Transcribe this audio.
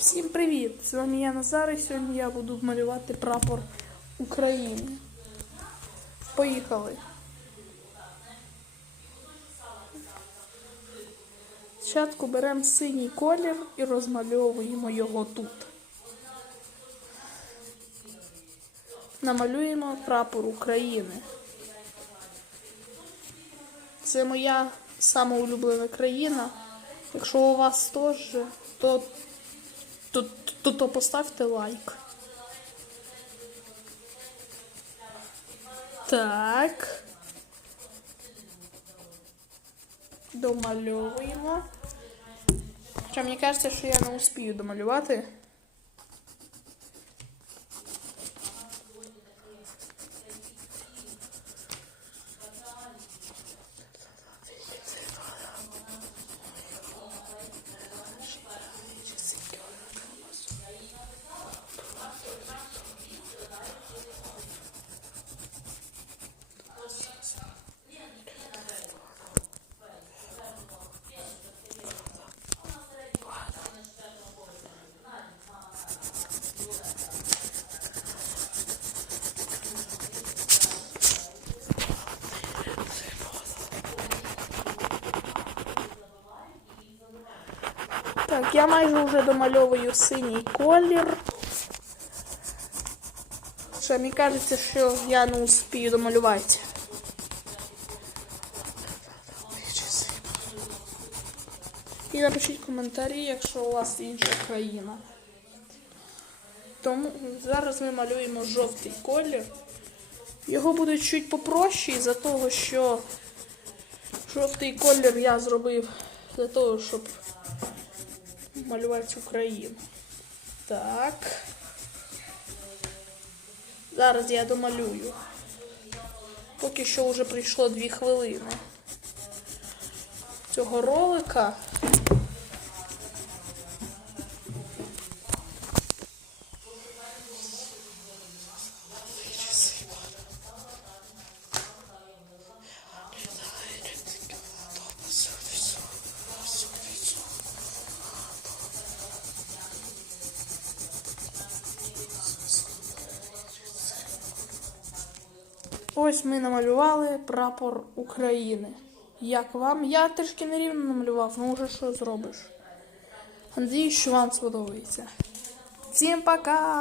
Всім привіт! З вами я Назар і сьогодні я буду малювати прапор України. Поїхали. Спочатку беремо синій колір і розмальовуємо його тут. Намалюємо прапор України. Це моя сама улюблена країна. Якщо у вас теж, то то, то, то поставте лайк. Так. Домальовуємо. Хоча мені кажеться, що я не успію домалювати. Так, я майже вже домальовую синій колір. Що мені кажеться, що я не успію домалювати. І напишіть коментарі, якщо у вас інша країна. Тому зараз ми малюємо жовтий колір. Його буде чуть попроще із-за того, що жовтий колір я зробив для того, щоб малювати Україну. Так. Зараз я домалюю. Поки що вже прийшло дві хвилини цього ролика. Ось ми намалювали прапор України. Як вам? Я трішки нерівно намалював, ну вже що зробиш. Надіюсь, що вам сподобається. Всім пока!